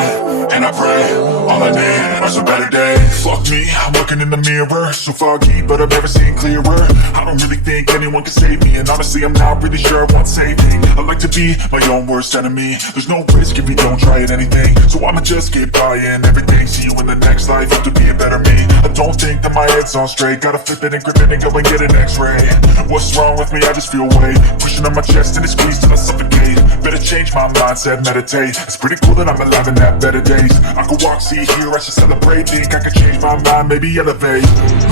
want, and I pray, all I need are some better days. Fuck me, I'm looking in the mirror, so foggy, but I've never seen clearer. I don't really think anyone can save me, and honestly I'm not really sure I want saving. I like to be my own worst enemy. There's no risk if you don't try at anything, so I'ma just keep buying everything. See you in the next life, have to be a better me. I don't think that my head's on straight, gotta flip it and grip it and go and get an x-ray. What's wrong with me? I just feel weight pushing on my chest and it squeeze till I suffocate. Better change my mindset, meditate. It's pretty cool that I'm alive and have better days. I could walk, see, hear, I should celebrate. Think I could change my mind, maybe elevate.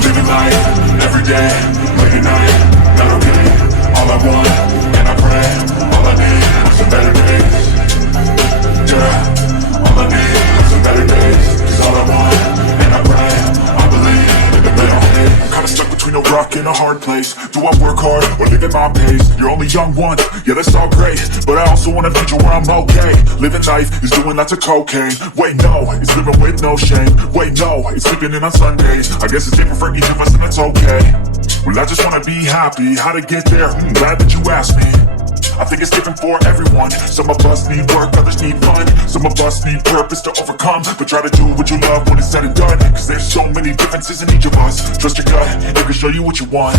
Living life, every day, late at night, not okay. All I want, and I pray, all I need are some better days. Yeah, all I need are some better days. Cause all I want, and I pray, I believe in the better days. I'm kinda stuck between a rock and a hard place. Do I work hard or live at my pace? You're only young once, yeah that's all great, but I also want a future where I'm okay. Living life is doing lots of cocaine. Wait no, it's living with no shame. Wait no, it's sleeping in on Sundays. I guess it's different for each of us and that's okay. Well I just wanna be happy, how to get there? Glad that you asked me. I think it's different for everyone. Some of us need work, others need fun. Some of us need purpose to overcome. But try to do what you love when it's said and done. Cause there's so many differences in each of us. Trust your gut, it can show you what you want.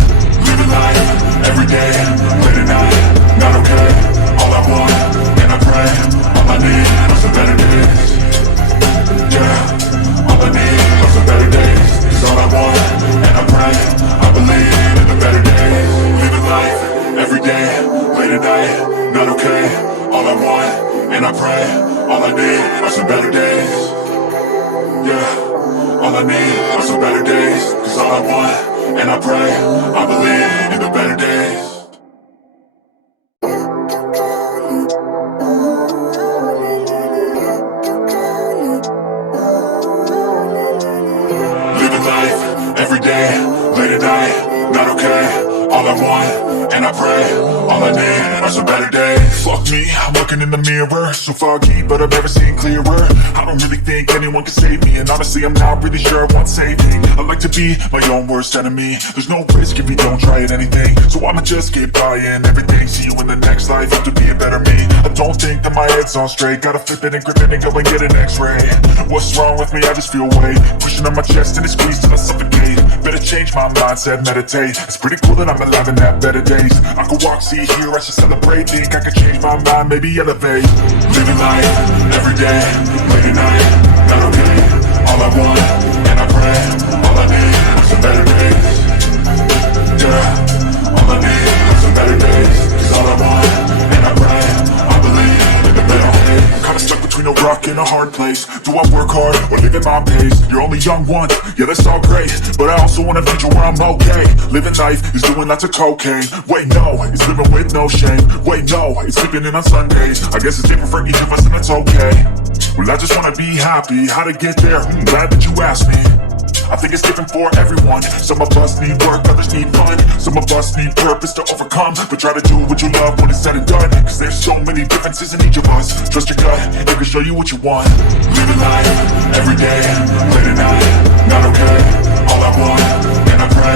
Living life, every day, late at night, not okay. All I want, and I pray, all I need are some better days. Yeah, all I need are some better days. Cause all I want, and I pray, I believe in the better days. Living life, every day, late at night, not okay. All I want, and I pray, all I need are some better days. Yeah, all I need are some better days. Cause all I want, and I pray, I believe in the better days. Living life, every day, late at night, not okay. All I want, and I pray, all I need are some better days. Fuck me, I'm looking in the mirror, so foggy, but I've never seen clearer. I don't really think anyone can save me, and honestly I'm not really sure I want saving. I like to be my own worst enemy. There's no risk if you don't try at anything, so I'ma just keep buying everything. See you in the next life, have to be a better me. I don't think that my head's on straight, gotta flip it and grip it and go and get an x-ray. What's wrong with me? I just feel weight pushing on my chest and it squeeze till I suffocate. Better change my mindset, meditate. It's pretty cool that I'm alive and have better days. I could walk, see, hear, I should celebrate. Think I could change my mind, maybe elevate. Living life, every day, late at night, not okay. All I want, and I pray, all I need are some better days. Yeah, all I need are some better days. Cause all I want, and I pray, I believe in the better days. I'm kinda stuck between a rock and a hard place. Do I work hard or live at my pace? You're only young once, yeah that's all great, but I also want a future where I'm okay. Living life is doing lots of cocaine. Wait no, it's living with no shame. Wait no, it's sleeping in on Sundays. I guess it's different for each of us and that's okay. Well I just wanna be happy, how to get there? Glad that you asked me. I think it's different for everyone. Some of us need work, others need fun. Some of us need purpose to overcome. But try to do what you love when it's said and done. Cause there's so many differences in each of us. Trust your gut, it can show you what you want. Living life, every day, late at night, not okay. All I want, and I pray,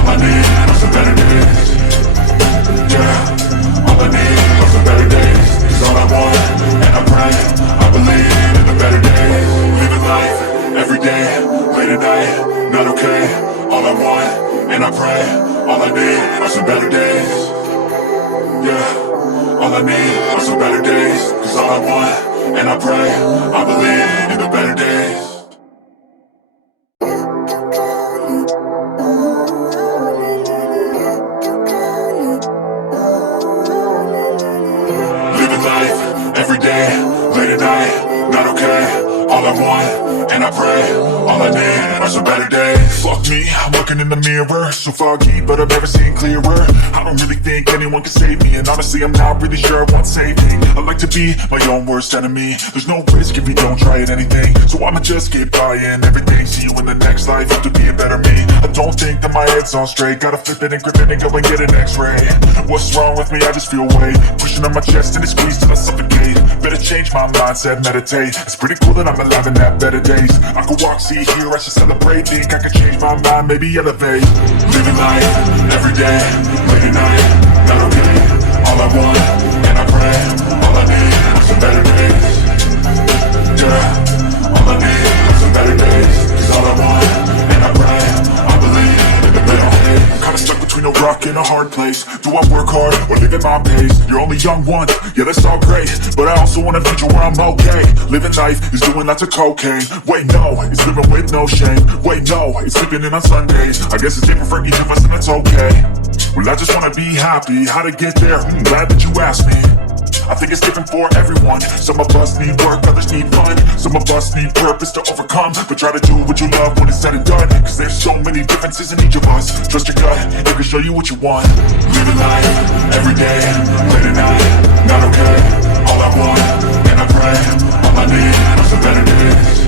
all I need are some better days. Yeah, all I need are some better days. Cause all I want, and I pray, I believe in the better days. Living life, every day, late at night, not okay. All I want, and I pray, all I need are some better days. Yeah, all I need are some better days. Cause all I want, and I pray, I believe in the better days. Living life, every day, late at night, not okay. All I want, and I pray, all I need are some better days. Fuck me, I'm looking in the mirror, so foggy, but I've never seen clearer. I don't really think anyone can save me, and honestly I'm not really sure I want saving. I like to be my own worst enemy. There's no risk if you don't try at anything, so I'ma just keep buying everything. See you in the next life, have to be a better me. I don't think that my head's on straight, gotta flip it and grip it and go and get an x-ray. What's wrong with me? I just feel weight pushing on my chest and it squeeze till I suffocate. Better change my mindset, meditate. It's pretty cool that I'm alive and have better days. I could walk, see, hear, I should celebrate. Think I could change my mind, maybe elevate. Living life, every day, late at night, not okay. All I want, and I pray, all I need are some better days. Yeah. hard place. Do I work hard or live at my pace? You're only young once, yeah that's all great, but I also want a future where I'm okay. Living life is doing lots of cocaine. Wait no, it's living with no shame. Wait no, it's sleeping in on Sundays. I guess it's different for each of us and that's okay. Well I just wanna be happy, how to get there? Glad that you asked me. I think it's different for everyone. Some of us need work, others need fun. Some of us need purpose to overcome, but try to do what you love when it's said and done. Cause there's so many differences in each of us. Trust your gut, it can show you what you want. Living life, every day, late at night, not okay. All I want, and I pray, all I need are some better days.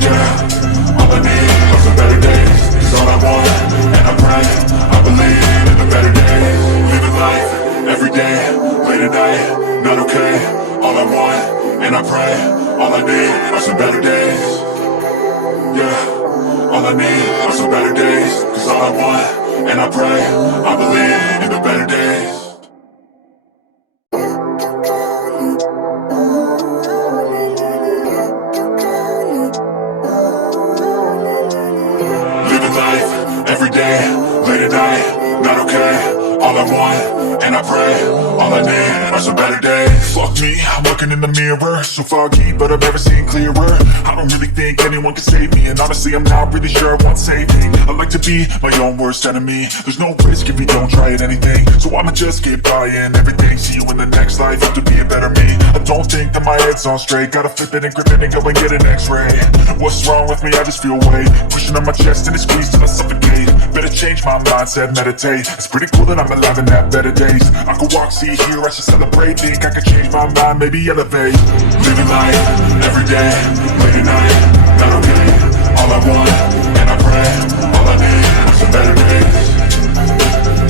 Yeah, all I need are some better days. Cause all I want, and I pray, I believe in the better days. Living life, every day, late at night, not okay. All I want, and I pray, all I need are some better days. Yeah, all I need are some better days. Cause all I want, and I pray, I believe in the better days. Living life, every day, late at night, not okay. All I want, and I pray, all I need are some better days. Fuck me, I'm looking in the mirror, so foggy, but I've never seen clearer. I don't really think anyone can save me, and honestly I'm not really sure I want saving. I like to be my own worst enemy. There's no risk if you don't try at anything, so I'ma just get by in everything. See you in the next life, have to be a better me. I don't think that my head's on straight, gotta flip it and grip it and go and get an x-ray. What's wrong with me? I just feel weight pushing on my chest and it squeezes till I suffocate. Better change my mindset, meditate. It's pretty cool that I'm alive and have better days. I could walk, see, hear, I should celebrate. Think I could change my mind, maybe elevate. Living life, every day, late at night, not okay. All I want, and I pray, all I need are some better days.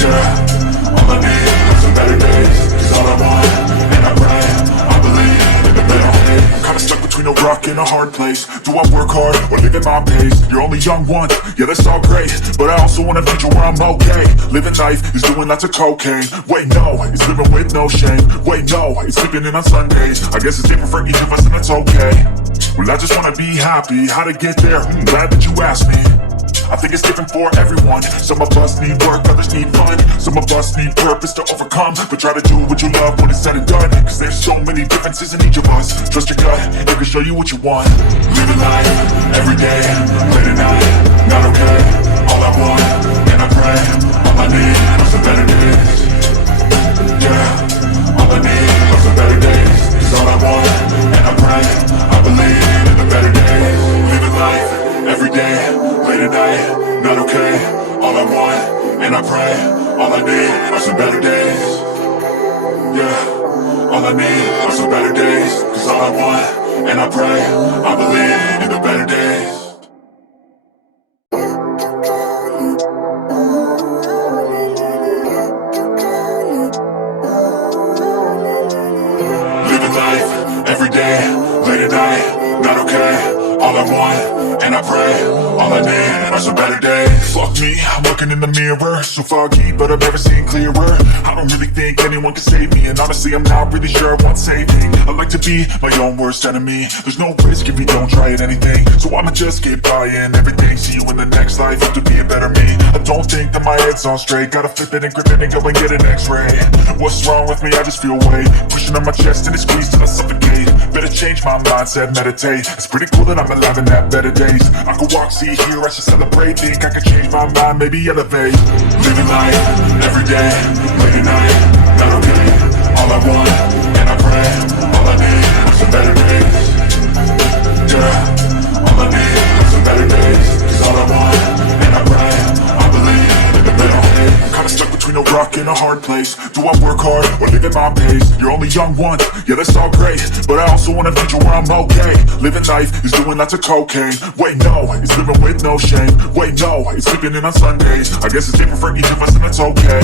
Yeah, all I need are some better days. Cause all I want, and I pray, I believe in the better days. I'm kinda stuck between a rock and a hard place. Do I work hard or live at my pace? You're only young once, yeah that's all great, but I also want a future where I'm okay. Living life is doing lots of cocaine. Wait no, it's living with no shame. Wait no, it's sleeping in on Sundays. I guess it's different for each of us and that's okay. Well I just wanna be happy, how to get there? Glad that you asked me. I think it's different for everyone. Some of us need work, others need fun. Some of us need purpose to overcome, but try to do what you love when it's said and done. Cause there's so many differences in each of us. Trust your gut, it can show you what you want. Living life, every day, late at night, not okay. All I want, and I pray, all I need are some better days. Yeah, all I need are some better days. Cause all I want, and I pray, I believe in the better days. Living life, every day, late at night, not okay. All I want, and I pray, all I need are some better days. Yeah, all I need are some better days. Cause all I want, and I pray, I believe in the better days. Living life, every day, late at night, not okay. All I want, and I pray, all I need are some better days. Fuck me, I'm looking in the mirror, so foggy, but I've never seen clearer. I don't really think anyone can save me, and honestly I'm not really sure I want saving. I like to be my own worst enemy. There's no risk if you don't try at anything, so I'ma just get by in everything. See you in the next life, have to be a better me. I don't think that my head's on straight, gotta flip it and grip it and go and get an x-ray. What's wrong with me? I just feel weight pushing on my chest and it squeezes till I suffocate. Better change my mindset, meditate. It's pretty cool that I'm alive and have better days. I could walk, see, hear, I should celebrate. Think I could change my mind, maybe elevate. Living life, every day, late at night, not okay. All I want, and I pray, all I need are some better days. Yeah, all I need are some better days. Cause all I want, and I pray, I believe in the better days. I'm kinda stuck between a rock and a hard place. Do I work hard or live at my pace? You're only young once, yeah that's all great, but I also want a future where I'm okay. Living life is doing lots of cocaine. Wait no, it's living with no shame. Wait no, it's sleeping in on Sundays. I guess it's different for each of us and that's okay.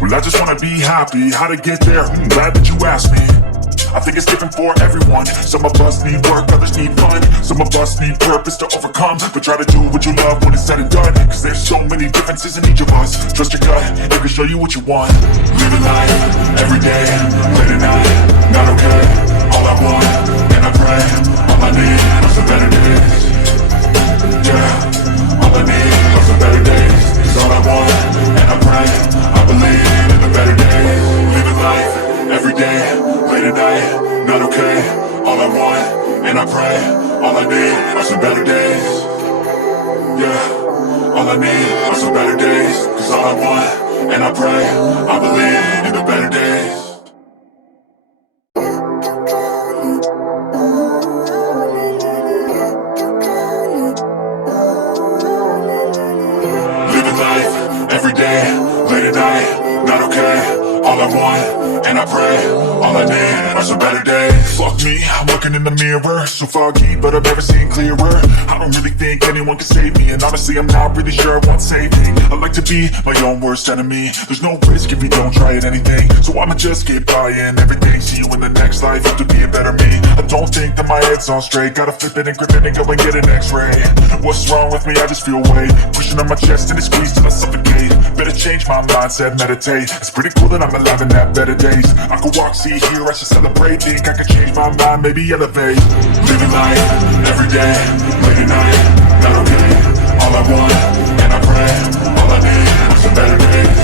Well I just wanna be happy, how to get there? Glad that you asked me. I think it's different for everyone. Some of us need work, others need fun. Some of us need purpose to overcome, but try to do what you love when it's said and done. Cause there's so many differences in each of us. Trust your gut, it can show you what you want. Living life, every day, late at night, not okay. All I want, and I pray, all I need are some better days. Yeah, all I need are some better days. Cause all I want, and I pray, I believe late at night, not okay. All I want, and I pray, all I need are some better days. Yeah, all I need are some better days. Cause all I want, and I pray, I believe in the better days. Living life, every day, late at night, not okay. All I want, and I pray, all I need are some better days. Fuck me, I'm looking in the mirror, so foggy, but I've never seen clearer. I don't really think anyone can save me, and honestly I'm not really sure I want saving. I like to be my own worst enemy. There's no risk if you don't try at anything, so I'ma just get buying everything. See you in the next life, have to be a better me. I don't think that my head's on straight, gotta flip it and grip it and go and get an x-ray. What's wrong with me? I just feel weight pushing on my chest and it squeezes till I suffocate. Better change my mindset, meditate. It's pretty cool that I'm alive and have better days. I could walk, see, hear, I should celebrate. Think I could change my mind, maybe elevate. Living life, every day, late at night, not okay. All I want, and I pray, all I need are some better days.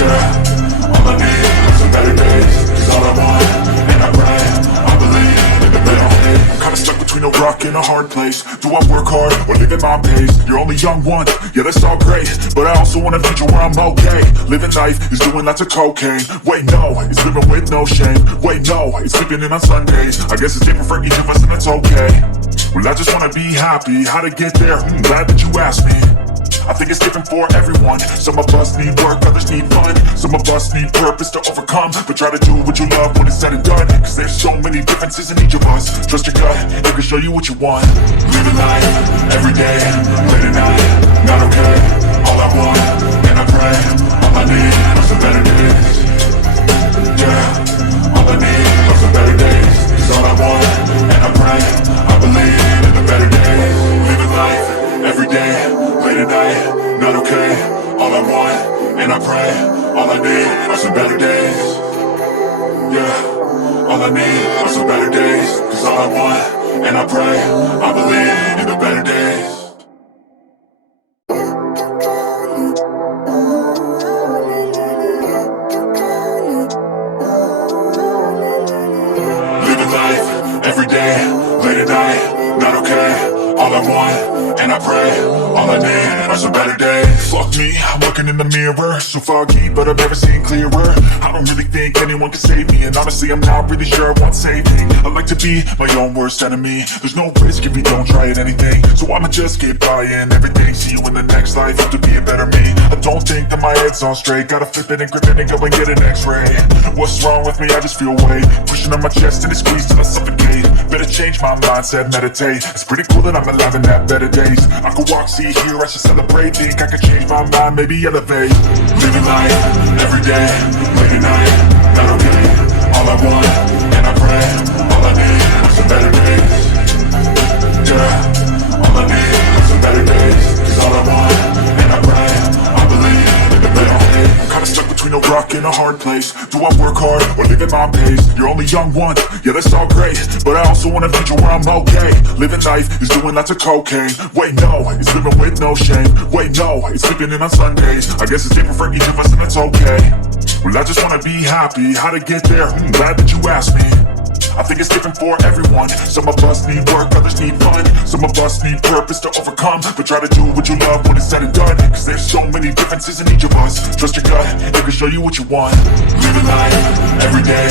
Yeah, all I need are some better days. Cause all I want, and I pray, I believe in the better days. I'm kinda stuck between a rock and a hard place. Do I work hard or live at my pace? You're only young once, yeah that's all great, but I also want a future where I'm okay. Living life is doing lots of cocaine. Wait no, it's living with no shame. Wait no, it's sleeping in on Sundays. I guess it's different for each of us and that's okay. Well I just wanna be happy, how to get there? Glad that you asked me. I think it's different for everyone. Some of us need work, others need fun. Some of us need purpose to overcome. But try to do what you love when it's said and done. Cause there's so many differences in each of us. Trust your gut, it can show you what you want. Living life, every day, late at night, not okay. All I want, and I pray, all I need are some better days. Yeah, all I need are some better days. Cause all I want, and I pray, I believe in the better days. Living life, every day, late at night, not okay. All I want, and I pray, all I need are some better days. Yeah, all I need are some better days. Cause all I want, and I pray, I believe in the better days. Living life, every day, late at night, not okay. All I want, and I pray, all I need are some better days. Fuck me, I'm looking in the mirror, so foggy, but I've never seen clearer. I don't really think anyone can save me, and honestly I'm not really sure I want saving. I like to be my own worst enemy. There's no risk if you don't try at anything, so I'ma just get buying everything. See you in the next life, have to be a better me. I don't think that my head's on straight, gotta flip it and grip it and go and get an x-ray. What's wrong with me? I just feel weight pushing on my chest and it squeezes till I suffocate. Better change my mindset, meditate. It's pretty cool that I'm alive and have better days. I could walk, see, hear, I should celebrate. Think I could change my mind, maybe elevate. Living life, every day, late at night, not okay. All I want, and I pray, all I need are some better days. Yeah, all I need are some better days. Cause all I want, and I pray, I believe in the better days. I'm kinda stuck between a rock and a hard place. Do I work hard or live at my pace? You're only young once, yeah that's all great, but I also want a future where I'm okay. Living life is doing lots of cocaine. Wait no, it's living with no shame. Wait no, it's sleeping in on Sundays. I guess it's different for each of us and that's okay. Well I just wanna be happy, how to get there? Glad that you asked me. I think it's different for everyone. Some of us need work, others need fun. Some of us need purpose to overcome. But try to do what you love when it's said and done. Cause there's so many differences in each of us. Trust your gut, it can show you what you want. Living life, every day,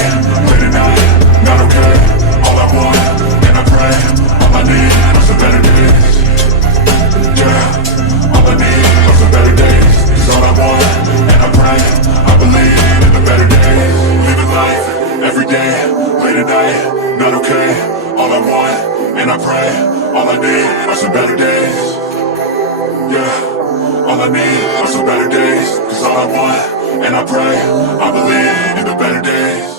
late at night, not okay. All I want, and I pray, all I need are some better days. Yeah, all I need are some better days. Cause all I want, and I pray, I believe in the better days. Living life, every day, late at night, not okay. All I want, and I pray, all I need are some better days. Yeah, all I need are some better days. Cause all I want, and I pray, I believe in the better days.